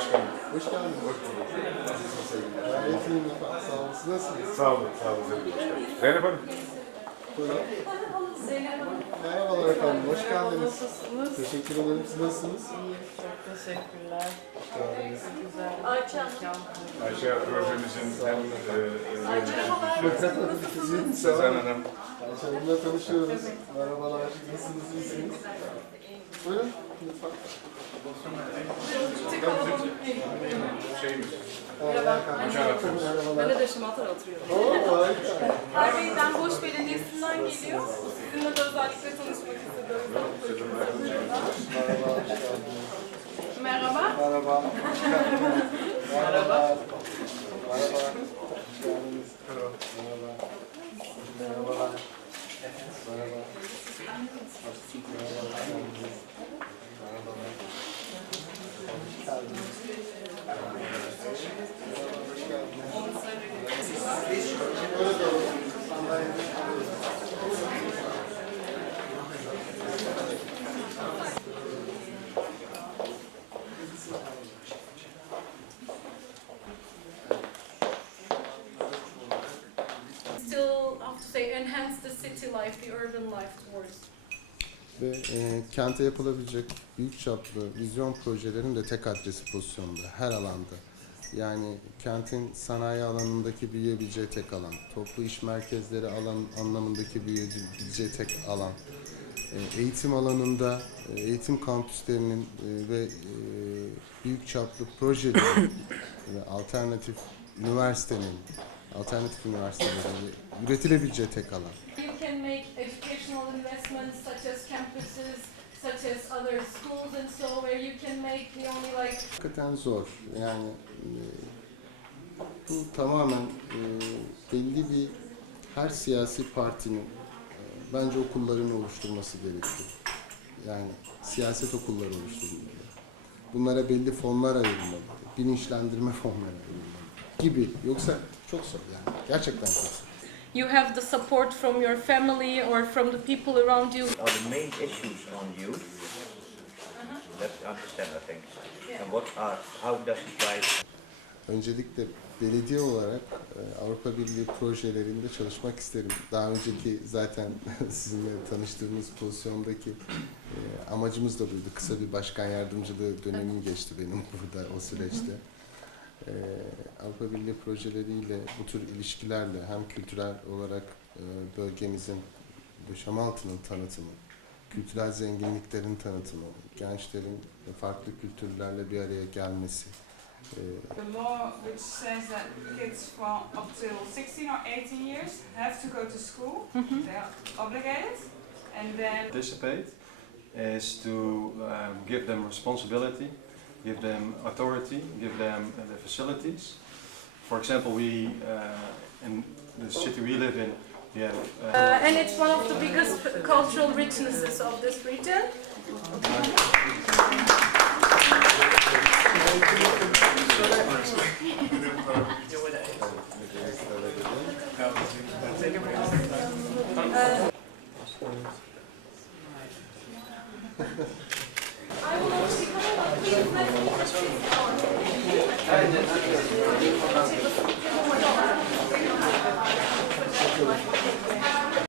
Başkanım. Hoş geldiniz. Hoş bulduk. Nasılsınız sevgili başkanım? Gayet iyiyim efendim. Sağ olun. Siz nasılsınız? Sağ olun, sağ olun sevgili başkanım. Zeynep Hanım. Buyurun. Zeynep Hanım. Merhabalar efendim. Hoş geldiniz. Nasılsınız? Teşekkür ederim. Siz nasılsınız? İyiyim, çok teşekkürler. Hoş geldiniz. Güzel. Ayça Hanım. Ayşe projemizin hem e, Sezen. Hanım. Ayşe Hanım'la tanışıyoruz. Merhabalar. Nasılsınız? İyisiniz? Buyurun. Lütfen. Merhabalar. Ben de Şimat'ta oturuyorum. Oo, harika. Harbiye'den Boş Belediyesi'nden geliyor. Sizinle de özellikle tanışmak istedim. Merhaba. Hoş geldiniz. Merhaba. Merhaba. Merhaba. Merhaba. Merhaba. Hoş geldiniz. Merhaba. Merhabalar. Merhaba. Merhaba, hoş geldiniz. Merhabalar. Hoş geldiniz. Merhaba, hoş geldiniz. Böyle de olur. Sandalye. Say enhance the city life, the urban life towards. Ve e, kente yapılabilecek büyük çaplı vizyon projelerin de tek adresi pozisyonunda her alanda. Yani kentin sanayi alanındaki büyüyebileceği tek alan, toplu iş merkezleri alan anlamındaki büyüyebileceği tek alan, e, eğitim alanında e, eğitim kampüslerinin e, ve büyük çaplı projelerin alternatif üniversitenin, alternatif üniversitelerin üretilebileceği tek alan. You can make educational investments such as campuses, such as other schools and so where you can make the only like Hakikaten zor. Yani e, bu tamamen e, belli bir her siyasi partinin e, bence okullarını oluşturması gerekiyor. Yani siyaset okulları oluşturulmalı. Bunlara belli fonlar ayrılmalı. Bilinçlendirme fonları ayrılmalı gibi. Yoksa çok zor yani. Gerçekten çok zor. you have the support from your family or from the people around you. are the main issues on youth? Let's understand, I think. And what are, how does it drive Öncelikle belediye olarak e, Avrupa Birliği projelerinde çalışmak isterim. Daha önceki zaten sizinle tanıştığımız pozisyondaki e, amacımız da buydu. Kısa bir başkan yardımcılığı dönemim geçti benim burada o süreçte. E, Avrupa Birliği projeleriyle bu tür ilişkilerle hem kültürel olarak e, bölgemizin Döşemaltı'nın tanıtımı, kültürel zenginliklerin tanıtımı, gençlerin farklı kültürlerle bir araya gelmesi, e, the law which says that kids from up till 16 or 18 years have to go to school. They are obligated. And then participate is to um, give them responsibility, give them authority, give them uh, the facilities. For example, we uh, in the city we live in, we have. Uh, and it's one of the biggest cultural richnesses of this region. I will